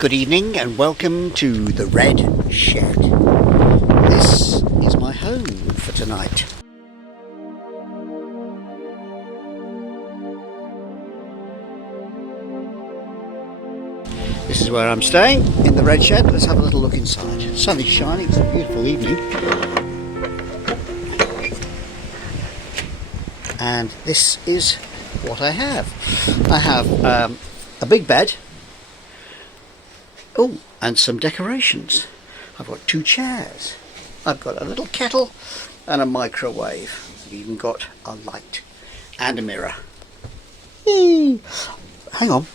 Good evening and welcome to the Red Shed. This is my home for tonight. This is where I'm staying, in the Red Shed. Let's have a little look inside. The sun is shining, it's a beautiful evening. And this is what I have. I have a big bed. Oh, and some decorations. I've got two chairs. I've got a little kettle and a microwave. I've even got a light and a mirror. Hang on.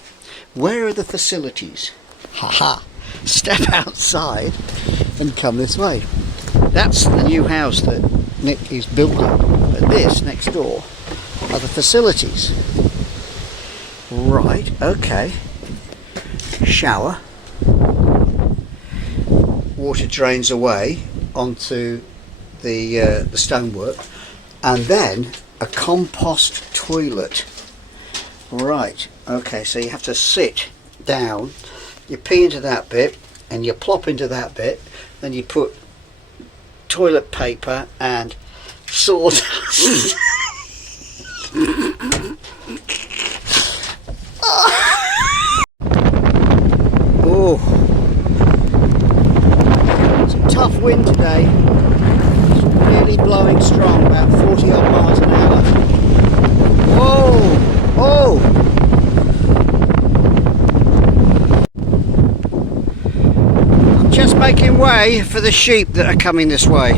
Where are the facilities? Haha. Step outside and come this way. That's the new house that Nick is building. But this, next door, are the facilities. Right, okay. Shower. Water drains away onto the stonework, and then a compost toilet. Right, okay, so you have to sit down, you pee into that bit and you plop into that bit, then you put toilet paper and sawdust. Oh, tough wind today. It's really blowing strong, about 40 odd miles an hour. Whoa! Oh! I'm just making way for the sheep that are coming this way.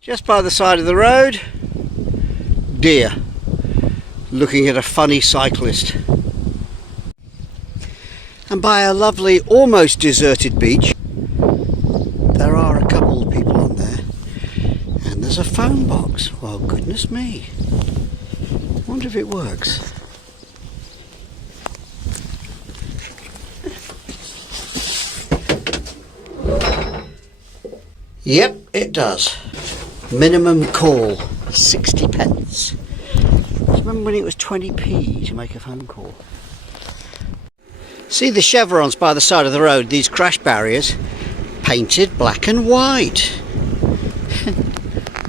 Just by the side of the road, deer looking at a funny cyclist. And by a lovely, almost deserted beach, there are a couple of people on there, and there's a phone box. Well, goodness me. Wonder if it works. Yep, it does. Minimum call, 60 pence. Remember when it was 20p to make a phone call? See the chevrons by the side of the road, these crash barriers, painted black and white.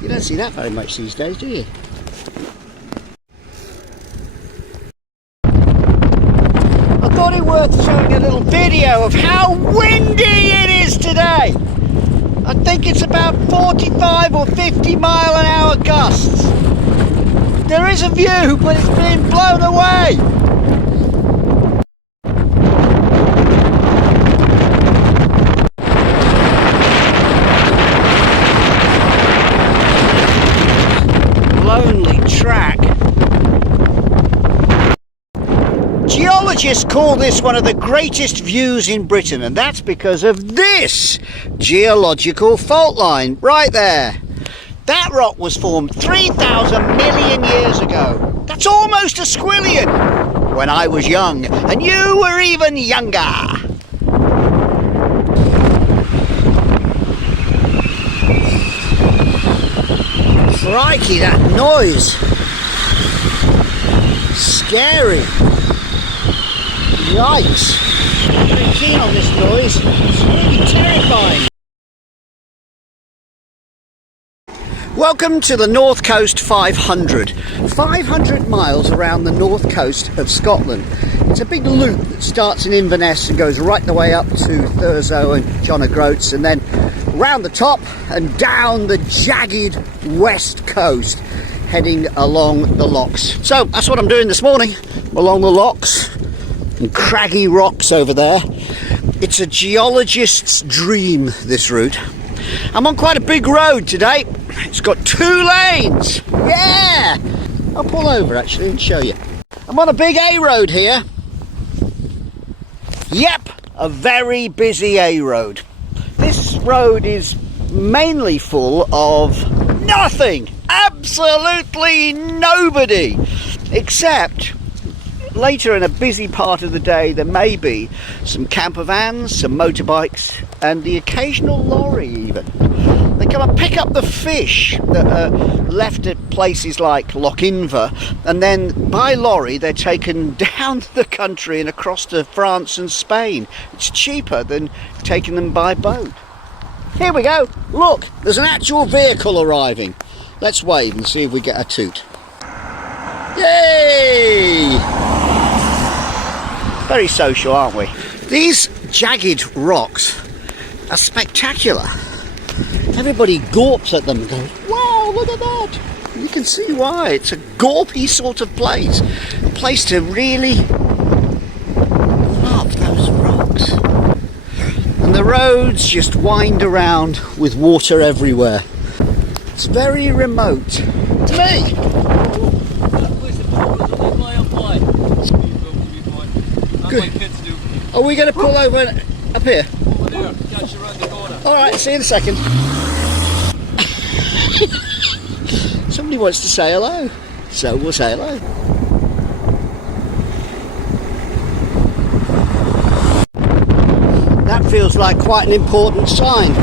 You don't see that very much these days, do you? I thought it worth showing a little video of how windy it is today. I think it's about 45 or 50 mile an hour gusts. There is a view, but it's being blown away. Lonely track. Geologists call this one of the greatest views in Britain, and that's because of this geological fault line right there. That rock was formed 3,000 million years ago. That's almost a squillion. When I was young, and you were even younger. Crikey, that noise. Scary. Yikes. I'm very keen on this noise. It's really terrifying. Welcome to the North Coast 500. 500 miles around the north coast of Scotland. It's a big loop that starts in Inverness and goes right the way up to Thurso and John O Groats, and then round the top and down the jagged west coast, heading along the lochs. So that's what I'm doing this morning, along the lochs and craggy rocks over there. It's a geologist's dream, this route. I'm on quite a big road today. It's got 2 lanes. Yeah! I'll pull over actually and show you. I'm on a big A road here. Yep, a very busy A road. This road is mainly full of nothing. Absolutely nobody. Except later in a busy part of the day there may be some camper vans, some motorbikes and the occasional lorry even. They come and pick up the fish that are left at places like Lochinver, and then by lorry they're taken down the country and across to France and Spain. It's cheaper than taking them by boat. Here we go, look, there's an actual vehicle arriving. Let's wave and see if we get a toot. Yay! Very social, aren't we? These jagged rocks are spectacular. Everybody gawps at them and goes, wow, look at that. You can see why. It's a gawpy sort of place. A place to really love those rocks. And the roads just wind around with water everywhere. It's very remote. To me. Good. Are we going to pull over up here? Over there, catch you around the corner. Alright, see you in a second. Somebody wants to say hello, so we'll say hello. That feels like quite an important sign.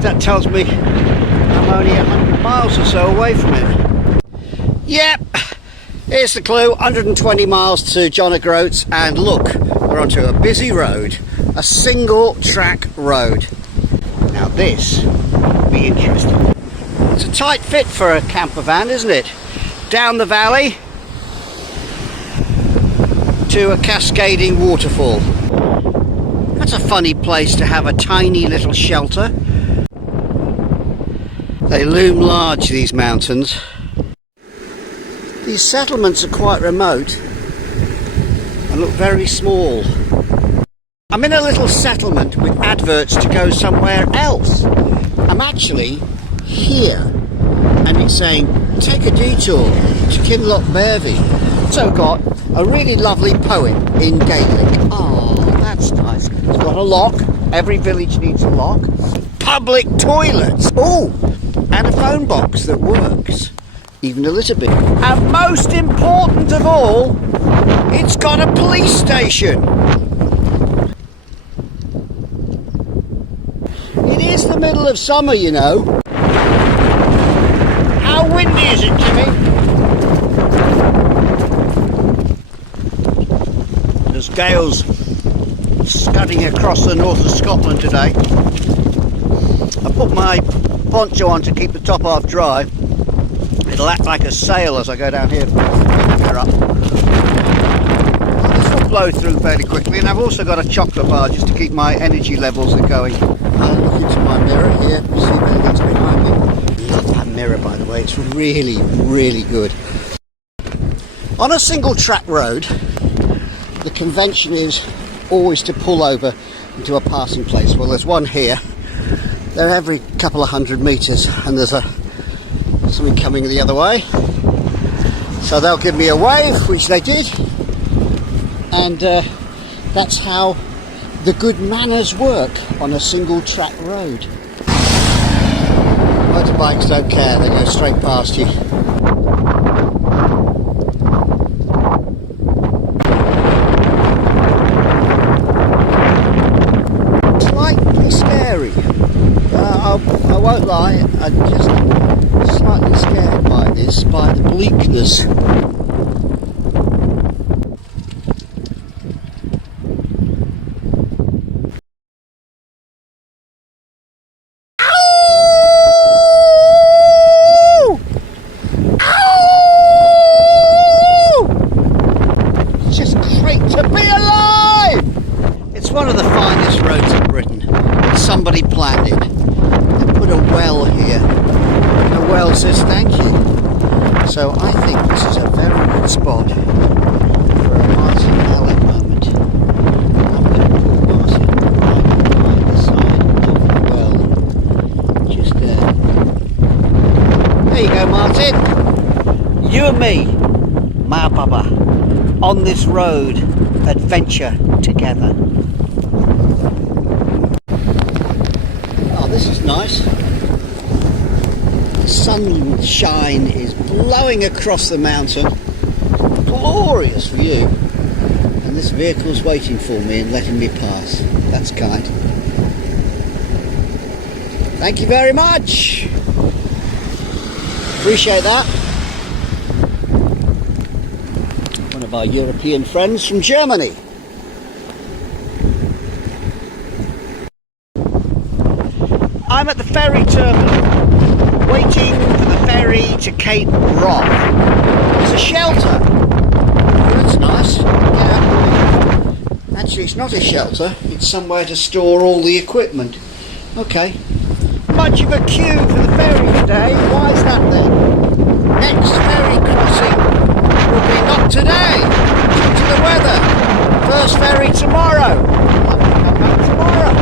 That tells me I'm only 100 miles or so away from it. Yep, here's the clue, 120 miles to John O Groats, and look, we're onto a busy road, a single track road. Now this will be interesting. It's a tight fit for a camper van, isn't it? Down the valley to a cascading waterfall. That's a funny place to have a tiny little shelter. They loom large, these mountains. These settlements are quite remote and look very small. I'm in a little settlement with adverts to go somewhere else. I'm actually here, and it's saying take a detour to Kinloch Bervie. So I've got a really lovely poem in Gaelic. Oh, that's nice. It's got a lock. Every village needs a lock. Public toilets. Oh, and a phone box that works, even a little bit. And most important of all, it's got a police station. It is the middle of summer, you know. How windy is it, Jimmy? There's gales scudding across the north of Scotland today. I put my poncho on to keep the top half dry. It'll act like a sail as I go down here. Up. This will blow through fairly quickly, and I've also got a chocolate bar just to keep my energy levels going. I'll look into my mirror here, see if anything's behind me. I love that mirror, by the way, it's really, really good. On a single track road, the convention is always to pull over into a passing place. Well, there's one here. They're every couple of 100 metres, and there's something coming the other way. So they'll give me a wave, which they did, and that's how the good manners work on a single track road. Motorbikes don't care, they go straight past you. Slightly scary. I won't lie, I'm just slightly scared by this, by the bleakness. One of the finest roads in Britain. Somebody planned it. They put a well here. The well says thank you. So I think this is a very good spot for a Martin Mallett moment. I'm going to put Martin right behind the side of the well. Just there. There you go, Martin. You and me, Ma Baba, on this road, adventure together. This is nice. The sunshine is blowing across the mountain. Glorious view. And this vehicle's waiting for me and letting me pass. That's kind. Thank you very much. Appreciate that. One of our European friends from Germany. I'm at the ferry terminal, waiting for the ferry to Cape Rock. There's a shelter. Oh, that's nice. Yeah. Actually, it's not a shelter. It's somewhere to store all the equipment. Okay. Much of a queue for the ferry today. Why is that then? Next ferry crossing will be not today, due to the weather. First ferry tomorrow. I'll have to come back tomorrow.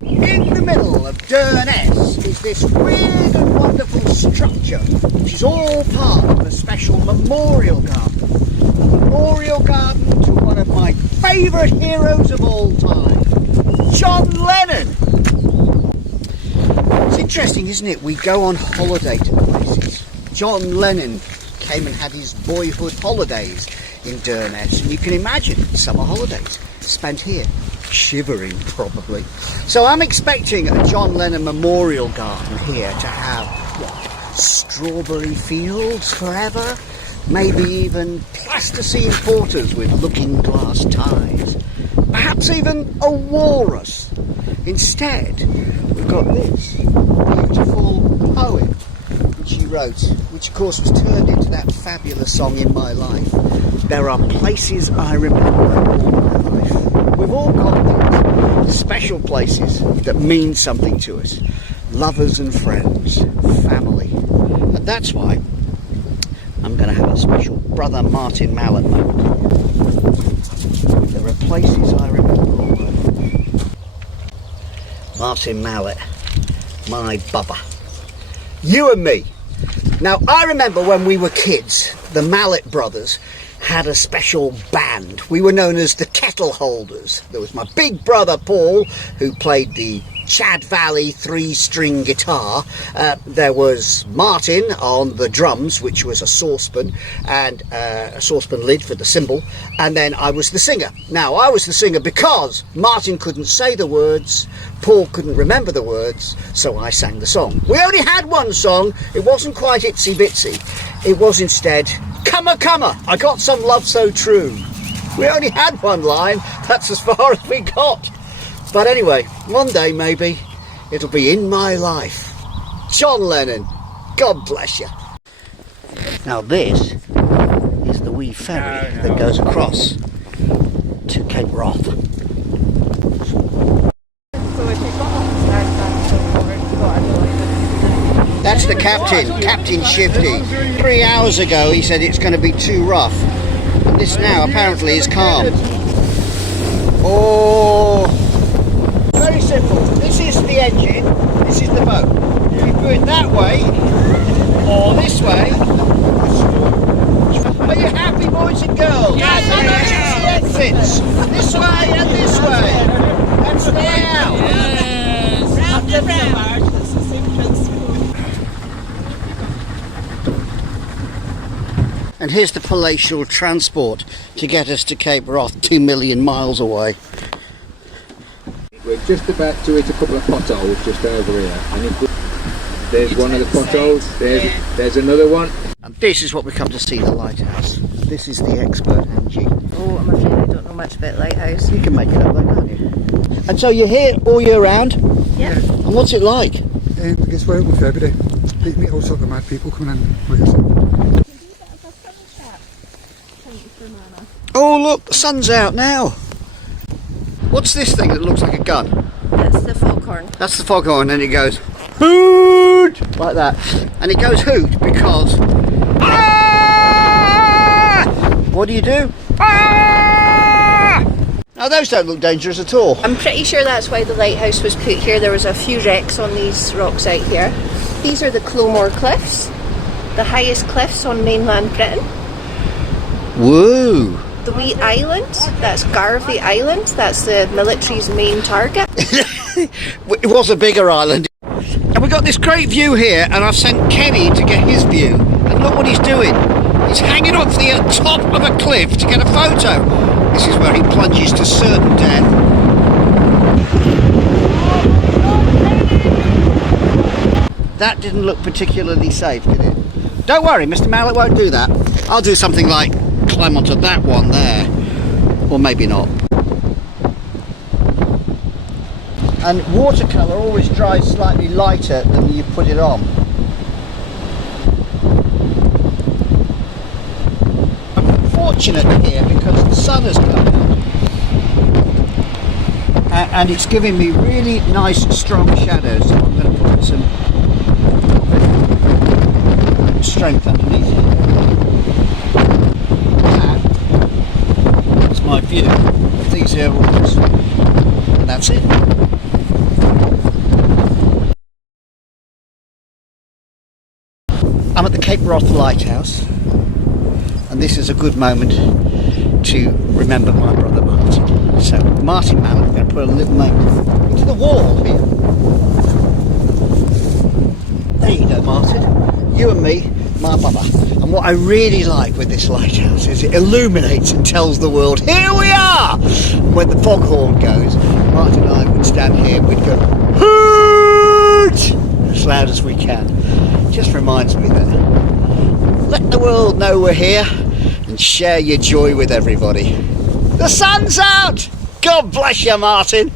In the middle of Durness is this weird and wonderful structure, which is all part of a special memorial garden. A memorial garden to one of my favourite heroes of all time, John Lennon. It's interesting, isn't it? We go on holiday to places. John Lennon came and had his boyhood holidays in Durness, and you can imagine summer holidays spent here, shivering probably. So I'm expecting a John Lennon memorial garden here to have, what, strawberry fields forever? Maybe even plasticine porters with looking glass ties. Perhaps even a walrus. Instead, we've got this beautiful poem which he wrote, which of course was turned into that fabulous song In My Life. There are places I remember all my life. We've all got these special places that mean something to us. Lovers and friends, family. And that's why I'm going to have a special Brother Martin Mallett moment. There are places I remember all my life. Martin Mallett, my bubba. You and me. Now, I remember when we were kids, the Mallett brothers had a special band. We were known as the Kettle Holders. There was my big brother Paul, who played the Chad Valley 3-string guitar. There was Martin on the drums, which was a saucepan, and a saucepan lid for the cymbal. And then I was the singer. Now, I was the singer because Martin couldn't say the words, Paul couldn't remember the words, so I sang the song. We only had one song. It wasn't quite itsy bitsy. It was instead, "Comer, comer, I got some love so true." We only had one line. That's as far as we got. But anyway, one day maybe it'll be In My Life. John Lennon, God bless you. Now this is the wee ferry that goes across to Cape Roth. That's the captain, Captain Shifty. 3 hours ago he said it's going to be too rough. And this now apparently is calm. Oh, very simple. This is the engine, this is the boat. You do it that way, or this way. Are you happy, boys and girls? Yes, Emergency exits. This way and this way. And stay out. Yes. Round and round. And here's the palatial transport to get us to Cape Roth, 2 million miles away. We're just about to hit a couple of potholes just over here. And there's one of the potholes, there's another one. And this is what we come to see, the lighthouse. This is the expert Angie. Oh, I'm afraid I don't know much about lighthouse. You can make it up though, can't you? And so you're here all year round? Yeah. And what's it like? It gets well in February. You meet all sorts of mad people coming in, like yourself. Oh look, the sun's out now. What's this thing that looks like a gun? That's the foghorn. That's the foghorn, and it goes hoot like that. And it goes hoot because ah! What do you do? Ah! Now those don't look dangerous at all. I'm pretty sure that's why the lighthouse was put here. There was a few wrecks on these rocks out here. These are the Clomore Cliffs, the highest cliffs on mainland Britain. Whoa! The wee island, that's Garvey Island, that's the military's main target. It was a bigger island. And we've got this great view here, and I've sent Kenny to get his view. And look what he's doing. He's hanging off the top of a cliff to get a photo. This is where he plunges to certain death. That didn't look particularly safe, did it? Don't worry, Mr. Mallett won't do that. I'll do something like climb onto that one there. Or maybe not. And watercolour always dries slightly lighter than you put it on. I'm fortunate here because the sun has come out. And it's giving me really nice strong shadows, so I'm going to put some strength underneath it. That's my view of these here rocks, and that's it. I'm at the Cape Wrath Lighthouse, and this is a good moment to remember my brother Martin. So Martin Mallett, I'm going to put a little note into the wall here. There you go, Martin. You and me, my brother. And what I really like with this lighthouse is it illuminates and tells the world, here we are! When the foghorn goes, Martin and I would stand here and we'd go, hoot! As loud as we can. Just reminds me that let the world know we're here and share your joy with everybody. The sun's out! God bless you, Martin!